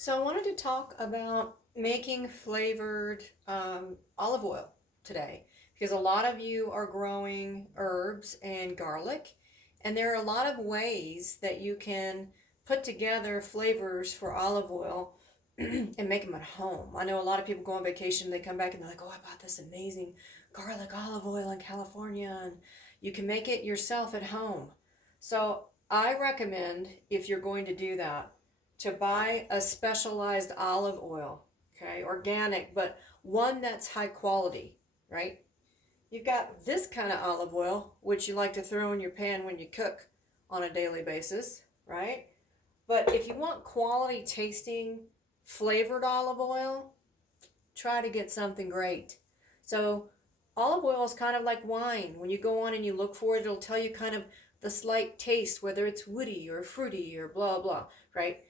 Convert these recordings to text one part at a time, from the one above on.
So I wanted to talk about making flavored olive oil today because a lot of you are growing herbs and garlic, and there are a lot of ways that you can put together flavors for olive oil and make them at home. I know a lot of people go on vacation, they come back and they're like, "Oh, I bought this amazing garlic olive oil in California," and you can make it yourself at home. So I recommend, if you're going to do that, to buy a specialized olive oil, okay, organic, but one that's high quality, right? You've got this kind of olive oil, which you like to throw in your pan when you cook on a daily basis, right? But if you want quality tasting flavored olive oil, try to get something great. So, olive oil is kind of like wine. When you go on and you look for it, it'll tell you kind of the slight taste, whether it's woody or fruity or blah blah, right?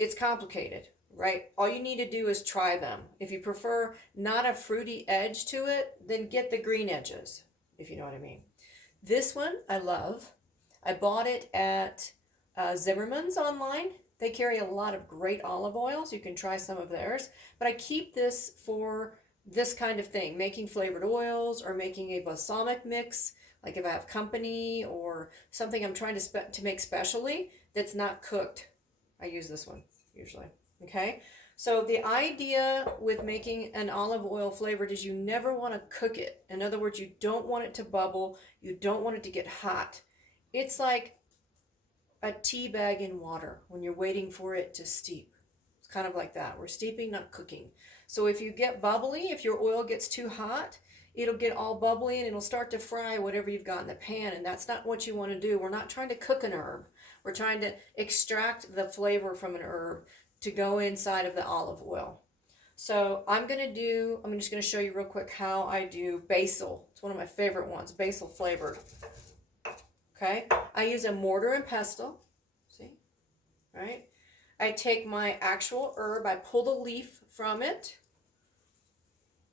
It's complicated, right? All you need to do is try them. If you prefer not a fruity edge to it, then get the green edges, if you know what I mean. This one I love. I bought it at Zimmerman's online. They carry a lot of great olive oils. You can try some of theirs. But I keep this for this kind of thing, making flavored oils or making a balsamic mix. Like if I have company or something I'm trying to make specially that's not cooked, I use this one usually. Okay? So the idea with making an olive oil flavored is you never want to cook it. In other words, you don't want it to bubble, you don't want it to get hot. It's like a tea bag in water when you're waiting for it to steep. It's kind of like that. We're steeping, not cooking. So if you get bubbly, if your oil gets too hot, it'll get all bubbly and it'll start to fry whatever you've got in the pan, and that's not what you want to do. We're not trying to cook an herb. We're trying to extract the flavor from an herb to go inside of the olive oil. So I'm just going to show you real quick how I do basil. It's one of my favorite ones, basil flavored. Okay, I use a mortar and pestle. See, right? I take my actual herb, I pull the leaf from it.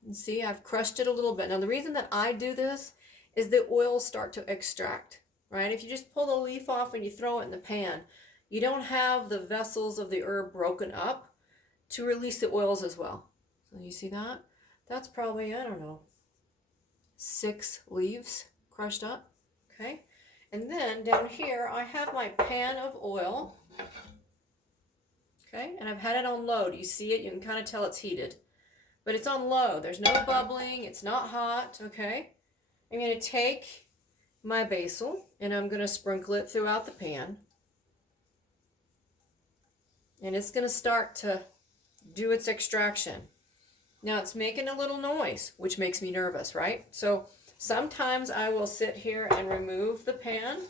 And see, I've crushed it a little bit. Now, the reason that I do this is the oils start to extract, right? If you just pull the leaf off and you throw it in the pan, you don't have the vessels of the herb broken up to release the oils as well. So you see that? That's probably, I don't know, 6 leaves crushed up, okay? And then down here, I have my pan of oil, okay? And I've had it on low. Do you see it? You can kind of tell it's heated. But it's on low. There's no bubbling. It's not hot, okay? I'm going to take my basil, and I'm going to sprinkle it throughout the pan. And it's going to start to do its extraction. Now, it's making a little noise, which makes me nervous, right? So sometimes I will sit here and remove the pan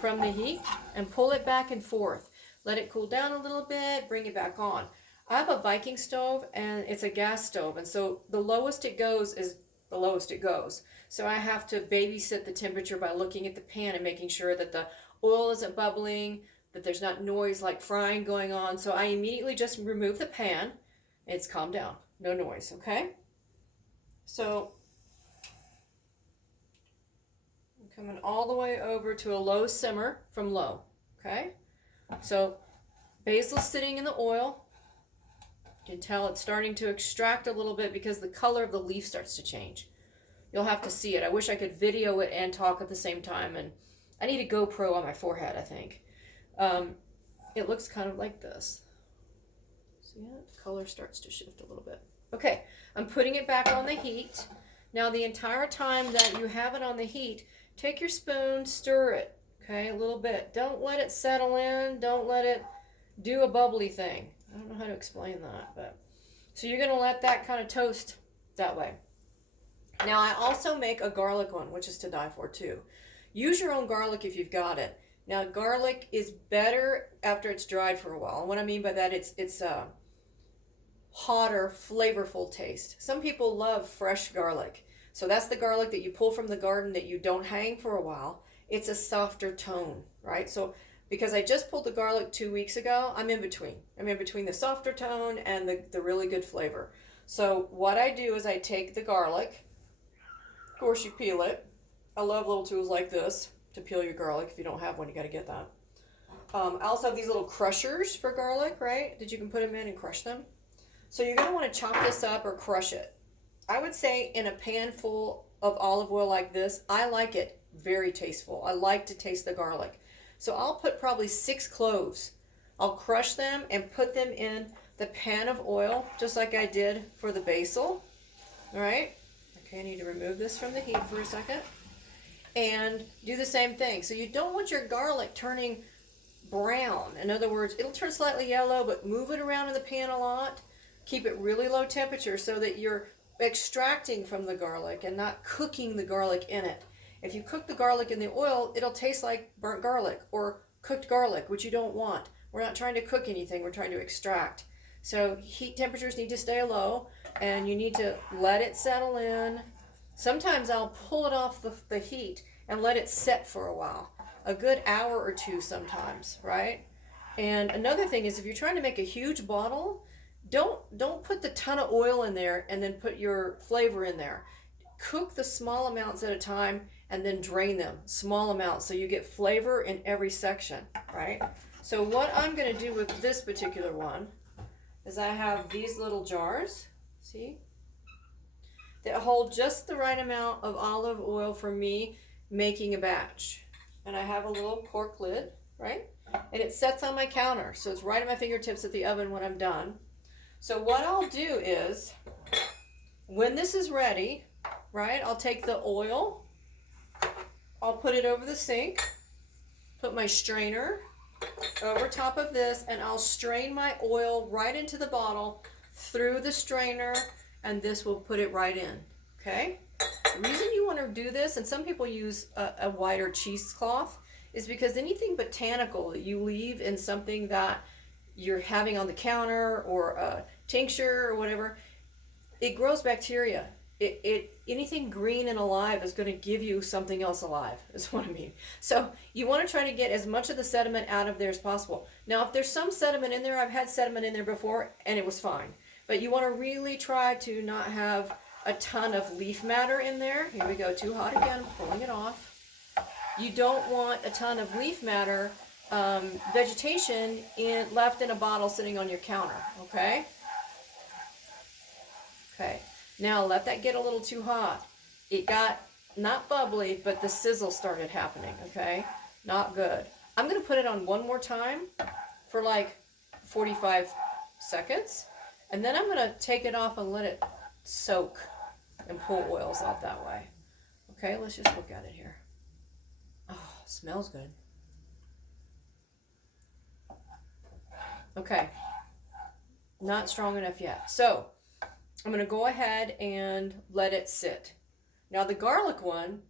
from the heat and pull it back and forth. Let it cool down a little bit, bring it back on. I have a Viking stove and it's a gas stove, and so the lowest it goes is the lowest it goes. So I have to babysit the temperature by looking at the pan and making sure that the oil isn't bubbling, that there's not noise like frying going on. So I immediately just remove the pan. It's calmed down. No noise, okay? So coming all the way over to a low simmer from low, okay? So basil's sitting in the oil. You can tell it's starting to extract a little bit because the color of the leaf starts to change. You'll have to see it. I wish I could video it and talk at the same time, and I need a GoPro on my forehead, I think. It looks kind of like this. See it? The color starts to shift a little bit. Okay, I'm putting it back on the heat. Now the entire time that you have it on the heat, take your spoon, stir it, okay, a little bit. Don't let it settle in. Don't let it do a bubbly thing. I don't know how to explain that, but so you're going to let that kind of toast that way. Now I also make a garlic one, which is to die for too. Use your own garlic if you've got it. Now garlic is better after it's dried for a while. And what I mean by that, it's a hotter, flavorful taste. Some people love fresh garlic. So that's the garlic that you pull from the garden that you don't hang for a while. It's a softer tone, right? So because I just pulled the garlic 2 weeks ago, I'm in between. I'm in between the softer tone and the really good flavor. So what I do is I take the garlic. Of course, you peel it. I love little tools like this to peel your garlic. If you don't have one, you got to get that. I also have these little crushers for garlic, right? That you can put them in and crush them. So you're going to want to chop this up or crush it. I would say in a pan full of olive oil like this, I like it very tasteful. I like to taste the garlic. So I'll put probably 6 cloves. I'll crush them and put them in the pan of oil, just like I did for the basil. All right? Okay, I need to remove this from the heat for a second. And do the same thing. So you don't want your garlic turning brown. In other words, it'll turn slightly yellow, but move it around in the pan a lot. Keep it really low temperature so that you're extracting from the garlic and not cooking the garlic in it. If you cook the garlic in the oil, it'll taste like burnt garlic or cooked garlic, which you don't want. We're not trying to cook anything, we're trying to extract. So heat temperatures need to stay low, and you need to let it settle in. Sometimes I'll pull it off the heat and let it set for a while. A good hour or two sometimes, right? And another thing is if you're trying to make a huge bottle, don't put the ton of oil in there and then put your flavor in there. Cook the small amounts at a time and then drain them, small amounts, so you get flavor in every section, right? So what I'm going to do with this particular one is I have these little jars, see, that hold just the right amount of olive oil for me making a batch. And I have a little cork lid, right? And it sets on my counter, so it's right at my fingertips at the oven when I'm done. So what I'll do is, when this is ready, right, I'll take the oil, I'll put it over the sink, put my strainer over top of this, and I'll strain my oil right into the bottle through the strainer, and this will put it right in, okay? The reason you want to do this, and some people use a wider cheesecloth, is because anything botanical that you leave in something that you're having on the counter or a tincture or whatever, it grows bacteria. Anything green and alive is going to give you something else alive, is what I mean. So you want to try to get as much of the sediment out of there as possible. Now, if there's some sediment in there, I've had sediment in there before and it was fine. But you want to really try to not have a ton of leaf matter in there. Here we go, too hot again, pulling it off. You don't want a ton of leaf matter, vegetation left in a bottle sitting on your counter, okay? Okay, now let that get a little too hot. It got not bubbly, but the sizzle started happening, okay? Not good. I'm gonna put it on one more time for like 45 seconds, and then I'm gonna take it off and let it soak and pull oils out that way. Okay, let's just look at it here. Oh, smells good. Okay, not strong enough yet. So I'm going to go ahead and let it sit. Now the garlic one,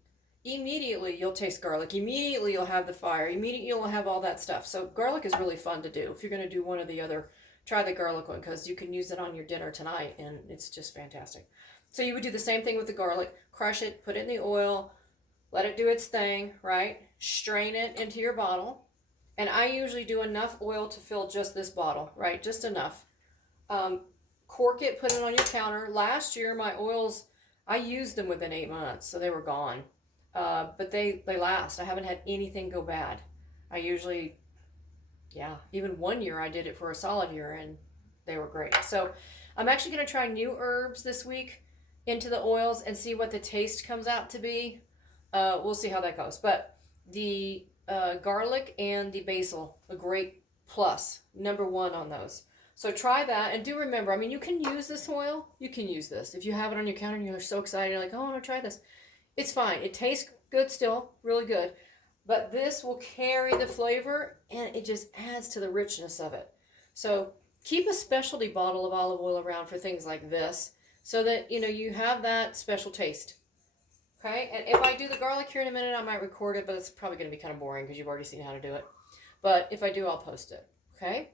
immediately you'll taste garlic. Immediately you'll have the fire. Immediately you'll have all that stuff. So garlic is really fun to do. If you're going to do one or the other, try the garlic one because you can use it on your dinner tonight and it's just fantastic. So you would do the same thing with the garlic. Crush it, put it in the oil, let it do its thing, right? Strain it into your bottle. And I usually do enough oil to fill just this bottle, right? Just enough. Cork it, put it on your counter. Last year, my oils, I used them within 8 months, so they were gone. But they last. I haven't had anything go bad. I usually, even 1 year I did it for a solid year, and they were great. So I'm actually going to try new herbs this week into the oils and see what the taste comes out to be. We'll see how that goes. But the garlic and the basil, a great plus, #1 on those. So try that, and do remember, I mean, you can use this oil. You can use this. If you have it on your counter and you're so excited, you're like, oh, I want to try this. It's fine. It tastes good still, really good. But this will carry the flavor, and it just adds to the richness of it. So keep a specialty bottle of olive oil around for things like this so that, you have that special taste. Okay, and if I do the garlic here in a minute, I might record it, but it's probably going to be kind of boring because you've already seen how to do it. But if I do, I'll post it. Okay?